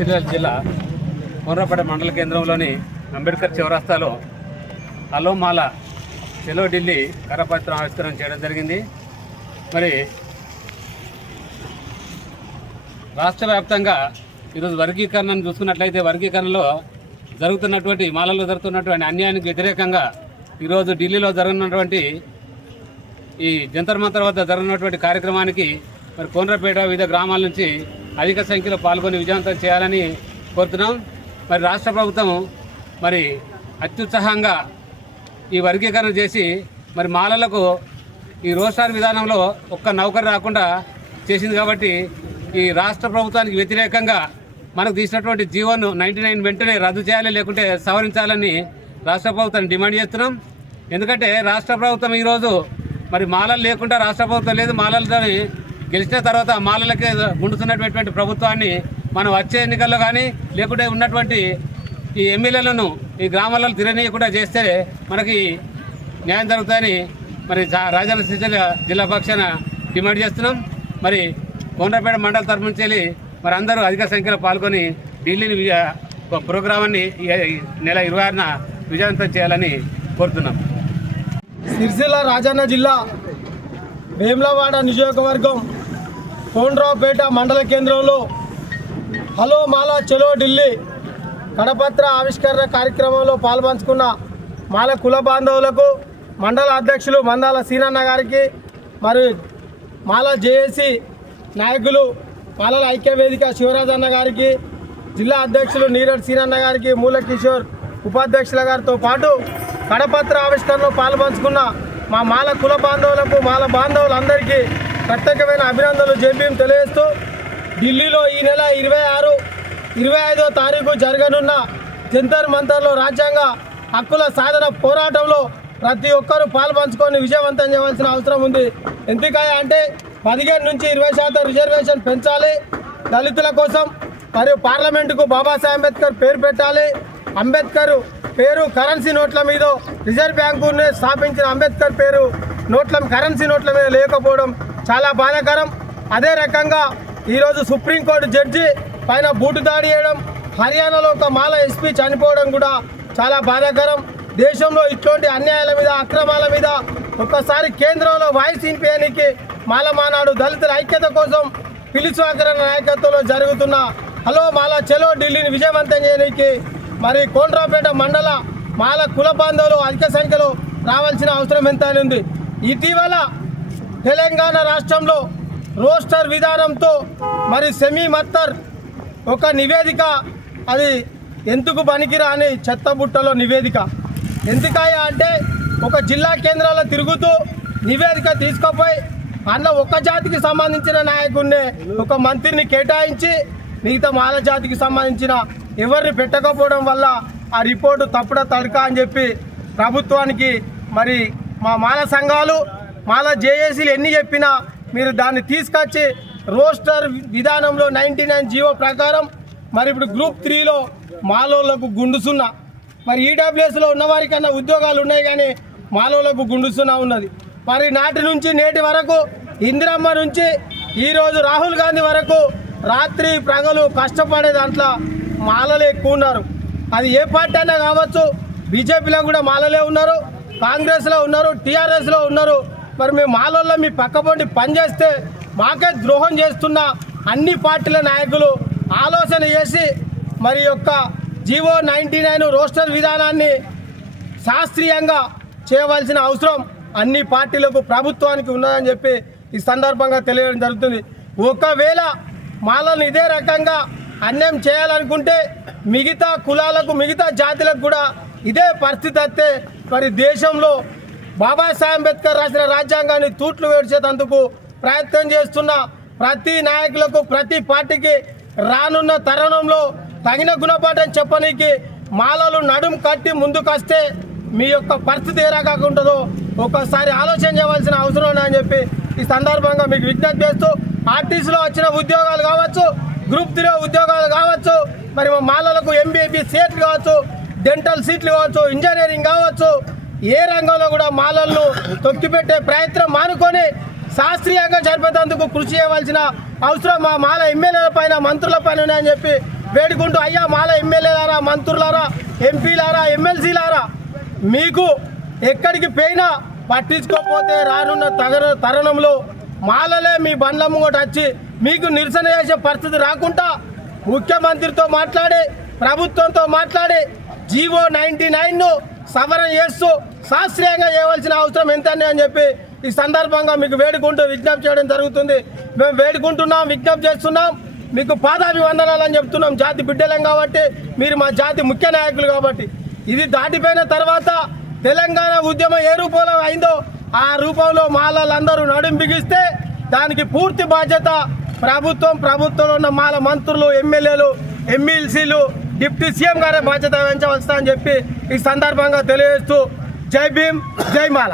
సిరిసిల్ల జిల్లా కోనరాపేట మండల కేంద్రంలోని అంబేద్కర్ చౌరస్తాలో అలోమాల చెలో ఢిల్లీ కరపత్రం ఆవిష్కరణ చేయడం జరిగింది. మరి రాష్ట్ర వ్యాప్తంగా ఈరోజు వర్గీకరణను చూసుకున్నట్లయితే వర్గీకరణలో జరుగుతున్నటువంటి మాలలో జరుగుతున్నటువంటి అన్యాయానికి వ్యతిరేకంగా ఈరోజు ఢిల్లీలో జరుగుతున్నటువంటి ఈ జంతర్ మంతర్ వద్ద జరుగుతున్నటువంటి కార్యక్రమానికి మరి కోనరపేట వివిధ గ్రామాల నుంచి అధిక సంఖ్యలో పాల్గొని విజయవంతం చేయాలని కోరుతున్నాం. మరి రాష్ట్ర ప్రభుత్వం మరి అత్యుత్సాహంగా ఈ వర్గీకరణ చేసి మరి మాలలకు ఈ రోస్టార్ విధానంలో ఒక్క నౌకరు రాకుండా చేసింది కాబట్టి ఈ రాష్ట్ర ప్రభుత్వానికి వ్యతిరేకంగా మనకు తీసినటువంటి జీవోను నైంటీ నైన్ వెంటనే రద్దు చేయాలి లేకుంటే సవరించాలని రాష్ట్ర ప్రభుత్వాన్ని డిమాండ్ చేస్తున్నాం. ఎందుకంటే రాష్ట్ర ప్రభుత్వం ఈరోజు మరి మాలలు లేకుండా రాష్ట్ర ప్రభుత్వం లేదు మాలలతో గెలిచిన తర్వాత మాలలకే గుండుతున్నటువంటి ప్రభుత్వాన్ని మనం వచ్చే ఎన్నికల్లో కానీ లేకుంటే ఉన్నటువంటి ఈ ఎమ్మెల్యేలను ఈ గ్రామాలలో తిరగనీయకుండా చేస్తే మనకి న్యాయం జరుగుతుందని మరి రాజన్న సిరిసిల్ల జిల్లా పక్షాన డిమాండ్ చేస్తున్నాం. మరి కోనరాపేట మండల తరఫు నుంచి వెళ్ళి మరి అందరూ అధిక సంఖ్యలో పాల్గొని ఢిల్లీని ఒక ప్రోగ్రామాన్ని ఈ నెల ఇరవై ఆరున విజయవంతం చేయాలని కోరుతున్నాం. సిరిసిల్ల రాజన్న జిల్లా వేములవాడ నియోజకవర్గం కోండ్రావుపేట మండల కేంద్రంలో హలో మాలా చలో ఢిల్లీ కడపత్ర ఆవిష్కరణ కార్యక్రమంలో పాల్పంచుకున్న మాల కుల బాంధవులకు మండల అధ్యక్షులు మందాల సీనన్న గారికి మరి మాల జేఏసీ నాయకులు మాలల ఐక్య వేదిక శివరాజ్ అన్న గారికి జిల్లా అధ్యక్షులు నీరజ్ సీనన్న గారికి మూల కిషోర్ ఉపాధ్యక్షుల గారితో పాటు కడపత్ర ఆవిష్కరణలో పాల్పంచుకున్న మా మాల కుల బాంధవులకు మాల బాంధవులందరికీ ప్రత్యేకమైన అభినందనలు జేపీఎం తెలియజేస్తూ ఢిల్లీలో ఈ నెల ఇరవై ఆరు ఇరవై ఐదో తారీఖు జరగనున్న జంతర్ మంతర్లో రాజ్యాంగ హక్కుల సాధన పోరాటంలో ప్రతి ఒక్కరూ పాల్పంచుకొని విజయవంతం చేయవలసిన అవసరం ఉంది. ఎందుకయ్యా అంటే పదిహేను నుంచి ఇరవై శాతం రిజర్వేషన్ పెంచాలి. దళితుల కోసం మరియు పార్లమెంటుకు బాబాసాహెబ్ అంబేద్కర్ పేరు పెట్టాలి. అంబేద్కర్ పేరు కరెన్సీ నోట్ల మీద రిజర్వ్ బ్యాంకుని స్థాపించిన అంబేద్కర్ పేరు నోట్ల కరెన్సీ నోట్ల మీద లేకపోవడం చాలా బాధాకరం. అదే రకంగా ఈరోజు సుప్రీంకోర్టు జడ్జి పైన బూటు దాడి చేయడం హర్యానాలో ఒక మాల ఎస్పీ చనిపోవడం కూడా చాలా బాధాకరం. దేశంలో ఇటువంటి అన్యాయాల మీద అక్రమాల మీద ఒక్కసారి కేంద్రంలో వాయిస్ వినిపించడానికి మాల మానాడు దళితుల ఐక్యత కోసం పిలుచువాకరణ నాయకత్వంలో జరుగుతున్న హలో మాల చెలో ఢిల్లీని విజయవంతం చేయడానికి మరి కోండ్రాపేట మండల మాల కుల బాంధవులు అధిక సంఖ్యలో రావాల్సిన అవసరం ఎంత అని ఉంది. ఇటీవల తెలంగాణ రాష్ట్రంలో రోస్టర్ విధానంతో మరి సెమీ మత్తర్ ఒక నివేదిక అది ఎందుకు పనికిరాని చెత్తబుట్టలో నివేదిక. ఎందుకయ్యా అంటే ఒక జిల్లా కేంద్రాల్లో తిరుగుతూ నివేదిక తీసుకుపోయి అన్న ఒక జాతికి సంబంధించిన నాయకుడిని ఒక మంత్రిని కేటాయించి మిగతా మాల జాతికి సంబంధించిన ఎవరిని పెట్టకపోవడం వల్ల ఆ రిపోర్టు తప్పుడ తడక అని చెప్పి ప్రభుత్వానికి మరి మా మాల సంఘాలు మాల జేఏసీలు ఎన్ని చెప్పినా మీరు దాన్ని తీసుకొచ్చి రోస్టర్ విధానంలో నైంటీ నైన్ జీవో ప్రకారం మరి ఇప్పుడు గ్రూప్ త్రీలో మాలోలకు గుండుసున్నా మరి ఈడబ్ల్యూఎస్లో ఉన్నవారికన్నా ఉద్యోగాలు ఉన్నాయి కానీ మాలోలకు గుండుసున్నా ఉన్నది. మరి నాటి నుంచి నేటి వరకు ఇందిరమ్మ నుంచి ఈరోజు రాహుల్ గాంధీ వరకు రాత్రి ప్రజలు కష్టపడే దాంట్లో మాలలు ఎక్కువ ఉన్నారు. అది ఏ పార్టీ అయినా కావచ్చు బీజేపీలో కూడా మాలలే ఉన్నారు. కాంగ్రెస్లో ఉన్నారు టీఆర్ఎస్లో ఉన్నారు. మరి మేము మాలల్లో మీ పక్కపొంటి పనిచేస్తే మాకే ద్రోహం చేస్తున్న అన్ని పార్టీల నాయకులు ఆలోచన చేసి మరి యొక్క జీవో నైంటీ నైన్ రోస్టర్ విధానాన్ని శాస్త్రీయంగా చేయవలసిన అవసరం అన్ని పార్టీలకు ప్రభుత్వానికి ఉన్నదని చెప్పి ఈ సందర్భంగా తెలియడం జరుగుతుంది. ఒకవేళ మాలను ఇదే రకంగా అన్యాయం చేయాలనుకుంటే మిగతా కులాలకు మిగతా జాతులకు కూడా ఇదే పరిస్థితి అయితే మరి దేశంలో బాబాసాహెబ్ అంబేద్కర్ రాసిన రాజ్యాంగాన్ని తూట్లు వేడిచేటందుకు ప్రయత్నం చేస్తున్న ప్రతి నాయకులకు ప్రతి పార్టీకి రానున్న తరుణంలో తగిన గుణపాఠం చెప్పనీకి మాలలు నడుం కట్టి ముందుకొస్తే మీ యొక్క పరిస్థితి ఏ రకంగా ఉంటుందో ఒక్కసారి ఆలోచన చేయవలసిన అవసరం ఉందని చెప్పి ఈ సందర్భంగా మీకు విజ్ఞప్తి చేస్తూ ఆర్టీసీలో వచ్చిన ఉద్యోగాలు కావచ్చు గ్రూప్ త్రీలో ఉద్యోగాలు కావచ్చు మరి మాలలకు ఎంబీబీ సీట్లు కావచ్చు డెంటల్ సీట్లు కావచ్చు ఇంజనీరింగ్ కావచ్చు ఏ రంగంలో కూడా మాలలను తొక్కిపెట్టే ప్రయత్నం మానుకొని శాస్త్రీయంగా జరిపేందుకు కృషి చేయవలసిన అవసరం మా మాల ఎమ్మెల్యేల పైన మంత్రుల పైన ఉన్నాయని చెప్పి వేడుకుంటూ అయ్యా మాల ఎమ్మెల్యేలారా మంత్రులారా ఎంపీలారా ఎమ్మెల్సీలారా మీకు ఎక్కడికి పోయినా పట్టించుకోకపోతే రానున్న తగర తరుణంలో మాలలే మీ బండ్ల ముంగట వచ్చి మీకు నిరసన చేసే పరిస్థితి రాకుండా ముఖ్యమంత్రితో మాట్లాడి ప్రభుత్వంతో మాట్లాడి జీవో నైంటీ నైన్ను సవరణ చేస్తూ శాస్త్రీయంగా చేయవలసిన అవసరం ఎంతని అని చెప్పి ఈ సందర్భంగా మీకు వేడుకుంటూ విజ్ఞప్తి చేయడం జరుగుతుంది. మేము వేడుకుంటున్నాం విజ్ఞప్తి చేస్తున్నాం. మీకు పాదాభివందనాలు అని చెప్తున్నాం. జాతి బిడ్డలం కాబట్టి మీరు మా జాతి ముఖ్య నాయకులు కాబట్టి. ఇది దాటిపోయిన తర్వాత తెలంగాణ ఉద్యమం ఏ రూపంలో అయిందో ఆ రూపంలో మాలలందరూ నడుం బిగిస్తే దానికి పూర్తి బాధ్యత ప్రభుత్వం ప్రభుత్వంలో ఉన్న మాల మంత్రులు ఎమ్మెల్యేలు ఎమ్మెల్సీలు డిప్యూటీ సీఎం గారే బాధ్యత వహించవలసిందని చెప్పి ఈ సందర్భంగా తెలియజేస్తూ జై భీమ్ జై మాల.